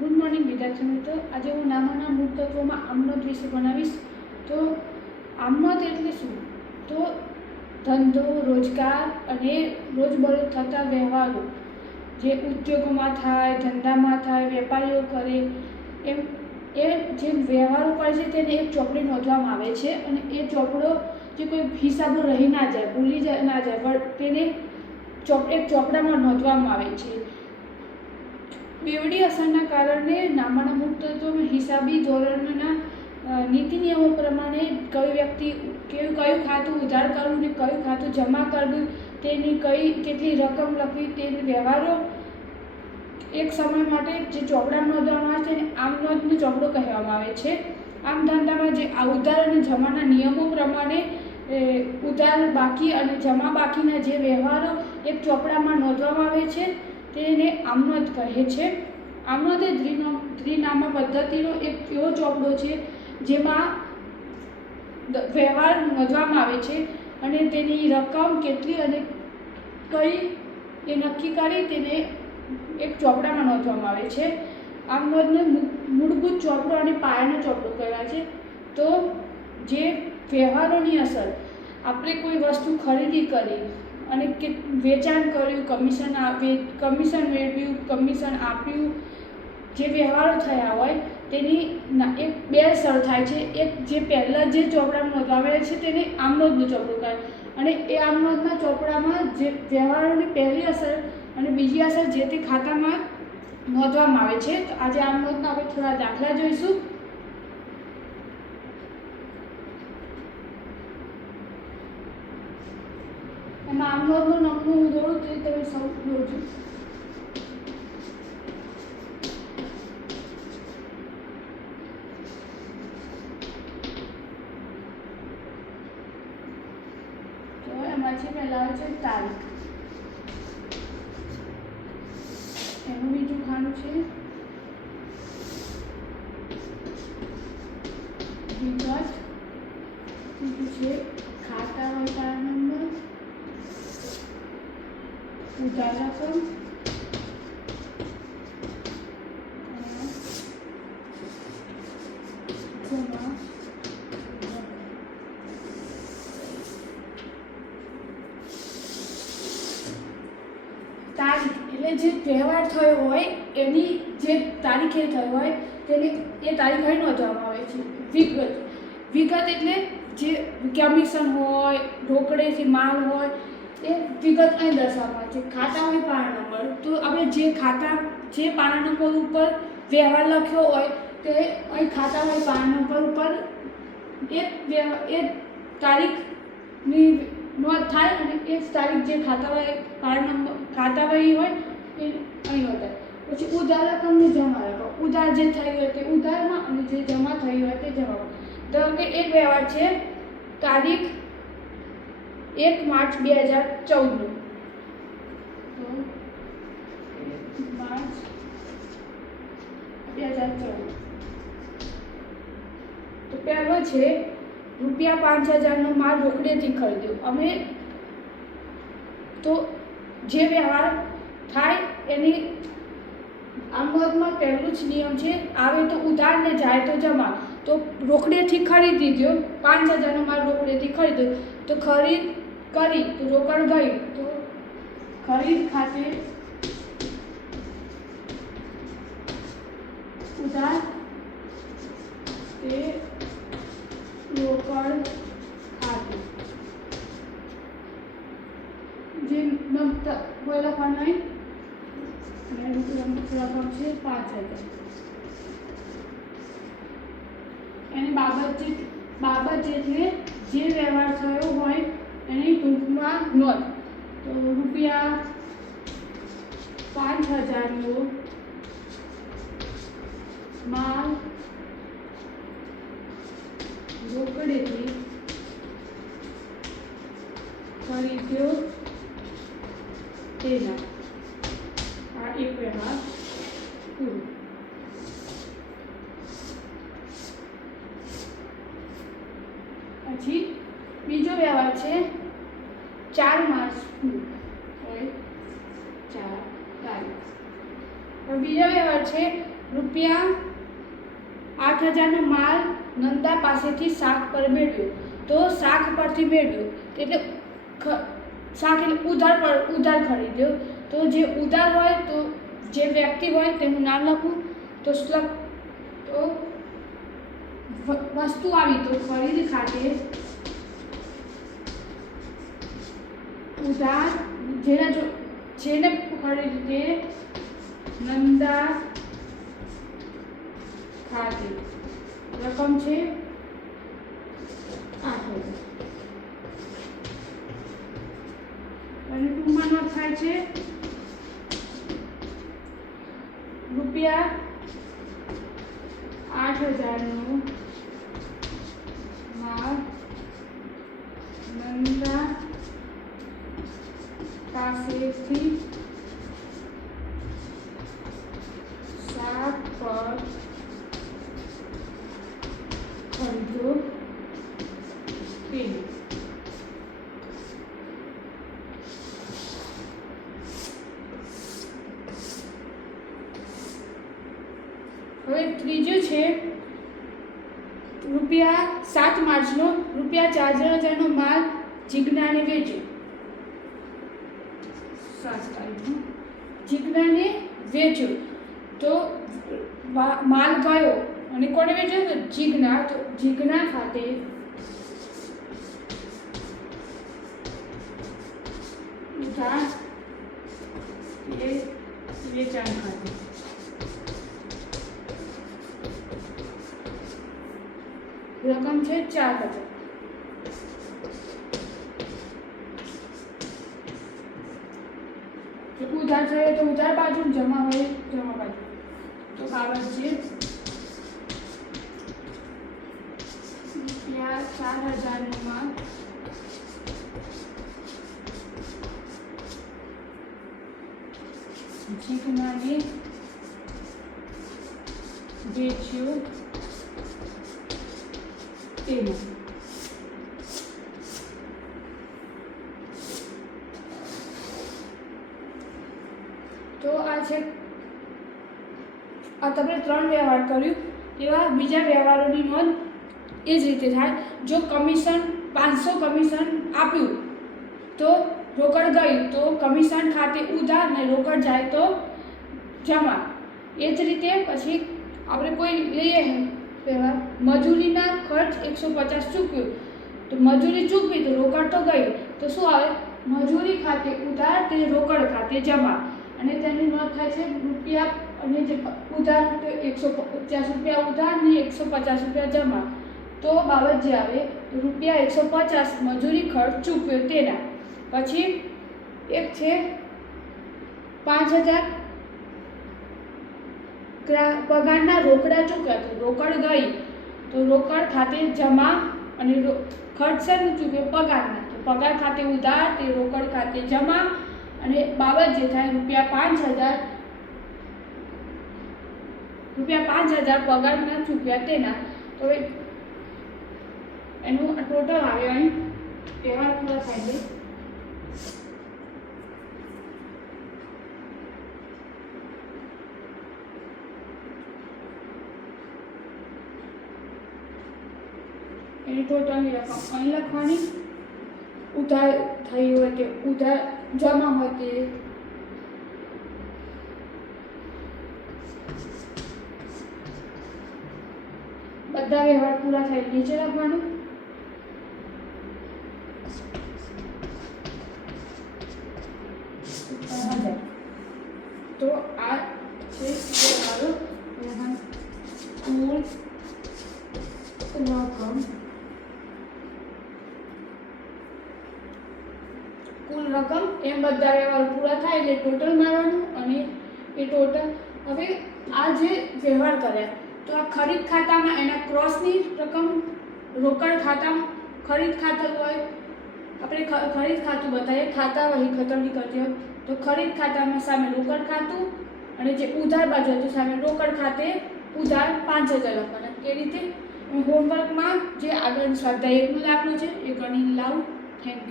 Good morning વિદ્યાર્થી મિત્રો। આજે હું નામાના મૂળ તત્વોમાં આમનોંધ વિશે ભણાવીશ। તો આમનોંધ એટલે શું? તો ધંધો, રોજગાર અને રોજબરોજ થતા વ્યવહારો જે ઉદ્યોગોમાં થાય, ધંધામાં થાય, વેપારીઓ કરે, એમ એ જે વ્યવહારો કરે છે તેને એક ચોપડી નોંધવામાં આવે છે અને એ ચોપડો જે કોઈ હિસાબો રહી ના જાય, ભૂલી જાય ના જાય, પણ તેને એક ચોપડામાં નોંધવામાં આવે છે। બેવડી અસરના કારણે નામાના મૂળ તત્વોમાં હિસાબી ધોરણના નીતિ નિયમો પ્રમાણે કઈ વ્યક્તિ કયું ખાતું ઉધાર કરવું ને કયું ખાતું જમા કરવું, તેની કેટલી રકમ લખવી, તે વ્યવહારો એક સમય માટે જે ચોપડામાં નોંધવામાં આવે છે તેને આમનોંધનો ચોપડો કહેવામાં આવે છે। આમ ધંધામાં જે ઉધાર અને જમાના નિયમો પ્રમાણે ઉધાર બાકી અને જમા બાકીના જે વ્યવહારો એક ચોપડામાં નોંધવામાં આવે છે તેને આમનોંધ કહે છે। આમનોંધ એ દ્વિનામા પદ્ધતિનો એક એવો ચોપડો છે જેમાં વ્યવહાર નોંધવામાં આવે છે અને તેની રકમ કેટલી અને કઈ એ નક્કી કરી તેને એક ચોપડામાં નોંધવામાં આવે છે। આમનોંધને મૂળભૂત ચોપડો અને પાયાનો ચોપડો કહેવાય છે। તો જે વ્યવહારોની અસર, આપણે કોઈ વસ્તુ ખરીદી કરી અને વેચાણ કર્યું, કમિશન મેળવ્યું, કમિશન આપ્યું, જે વ્યવહારો થયા હોય તેની બે અસર થાય છે। એક જે પહેલાં જે ચોપડામાં નોંધવામાં આવે છે તેને આમનોંધનો ચોપડો કહે અને એ આમનોંધના ચોપડામાં જે વ્યવહારોની પહેલી અસર અને બીજી અસર જે તે ખાતામાં નોંધવામાં આવે છે। તો આજે આમનોંધના આપણે થોડા દાખલા જોઈશું। એમાં આમનોંધનો નમૂનો હું દોરું તો તમે સૌ દોરજો। તો એમાં છે પહેલા આવે છે તારીખ, એનું બીજું ખાનું છે વિગત, બીજું છે ખાતા હોય તાર નંબર, ઉધાર રકમ, જમા, તારીખ એટલે જે વ્યવહાર થયો હોય એની જે તારીખે થયો હોય તેની એ તારીખ અહીં નોંધવામાં આવે છે। વિગત એટલે જે કમિશન હોય, રોકડેથી માલ હોય એ વિગત અહીં દર્શાવવામાં આવે છે। ખાતા હોય પાના નંબર, તો આપણે જે પાના નંબર ઉપર વ્યવહાર લખ્યો હોય તે અહીં ખાતા હોય પાના નંબર ઉપર એ તારીખની નોંધ થાય અને એ જ તારીખ જે ખાતા વહી હોય એ અહીં નોંધાય। પછી ઉધાર રકમ ને જમા રકમ, ઉધાર જે થઈ હોય તે ઉધારમાં અને જે જમા થઈ હોય તે જમામાં। ધારો કે એક વ્યવહાર છે તારીખ 1 માર્ચ 2014 તો 1 માર્ચ 2014 તો પહેલો છે ₹5000નો માલ રોકડેથી ખરીદ્યો। અમે તો જે વ્યવહાર થાય એની આમનોંધમાં પહેલું જ નિયમ છે, આવે તો ઉધાર ને જાય તો જમા। તો રોકડેથી ખરીદી દો, 5000નો માલ રોકડેથી ખરીદ્યો તો ખરીદ કરી તો રોકડ ગઈ, તો ખરીદ ખાતે ઉધાર તે રોકડ ખાતે જે હોય લખવાનું હોય રકમ છે 5000। એની બાબત એટલે જે વ્યવહાર થયો હોય એની ટૂંકમાં નોંધ। તો ₹5000નો માલ રોકડેથી ખરીદ્યો તેના આ એક વ્યવહાર પૂરો। પછી બીજો વ્યવહાર છે 4 માર્ચ 4 તારીખ। બીજો વ્યવહાર છે ₹8,000નો માલ નંદા પાસેથી શાક પર મેળવ્યો. તો શાક પરથી મેળવ્યો એટલે શાક એટલે ઉધાર ખરીદ્યો. તો જે ઉધાર હોય તો જે વ્યક્તિ હોય તેનું નામ લખવું. તો વસ્તુ આવી તો ખરીદ ખાતે ઉધાર જેને ખરીદે નંદા ખાતે રકમ છે 8,000 અને ટૂંકમાં નોંધ થાય છે ₹8,000નો માલ નંદા પાસેથી શાક પર ખરીદ્યો તેનું. હવે ત્રીજું છે ₹7 માર્ચનો ₹4,000નો માલ જીજ્ઞાને વેચ્યો. 7 તારીખનો જીજ્ઞાને વેચ્યો. તો માલ ગયો અને કોને વેચ્યો તો જીજ્ઞા. તો જીજ્ઞા ખાતે ઉધાર એ વેચાણ ખાતે રકમ છે 4,000. ઉધાર થયો તો ઉધાર બાજુ, જમા હોય જમા બાજુ. તો બાબત છે ₹4,000નો માલ જીજ્ઞાને વેચ્યો તેનું. તો આ છે આ તમે 3 વ્યવહાર કર્યું. એવા બીજા વ્યવહારોની નોંધ એ જ રીતે થાય. જો કમિશન 500 કમિશન આપ્યું તો રોકડ ગઈ તો કમિશન ખાતે ઉધાર ને રોકડ જાય તો જમા. એ જ રીતે પછી આપણે કોઈ લઈએ વ્યવહાર મજૂરીના ખર્ચ 150 ચૂકવ્યું તો મજૂરી ચૂકવી તો રોકડ તો ગઈ તો શું આવે મજૂરી ખાતે ઉધાર તે રોકડ ખાતે જમા. અને તેની નોંધ થાય છે રૂપિયા અને જે ઉધાર ₹150 ઉધાર ને ₹150 જમા. તો બાબત જે આવે ₹150 મજૂરી ખર્ચ ચૂકવ્યો તેના. પછી એક છે 5,000 પગારના રોકડા ચૂક્યા તો રોકડ ગઈ તો રોકડ ખાતે જમા અને ખર્ચ શેનું ચૂક્યો પગારના તો પગાર ખાતે ઉધાર તે રોકડ ખાતે જમા. અને બાબત જે થાય ₹5,000 પગારના ચૂક્યા તેના. તો એનું ટોટલ આવ્યો અહીં વ્યવહાર પૂરા થાય છે. એની ટોટલની રકમ અહીં લખવાની. ઉધાર થઈ હોય કે ઉધાર જમા હોય તે બધા વ્યવહાર પૂરા થાય નીચે લખવાનું. તો આ છે વ્યવહારો. કુલ રકમ એમ બધા વ્યવહાર પૂરા થાય એટલે ટોટલ મારવાનું. અને એ ટોટલ હવે આ જે વ્યવહાર કર્યા તો આ ખરીદ ખાતામાં એના ક્રોસની રકમ રોકડ ખાતામાં ખરીદ ખાતું હોય આપણે ખરીદ ખાતું બતાવીએ ખાતા વહી ખતમની કરતી હોય તો ખરીદ ખાતામાં સામે રોકડ ખાતું અને જે ઉધાર બાજુ હતું સામે રોકડ ખાતે ઉધાર 5,000 લખવાના. એ રીતે હોમવર્કમાં જે આગળ સ્વાધ્યાય 1નો દાખલો છે એ ગણી લાવું. Thank you.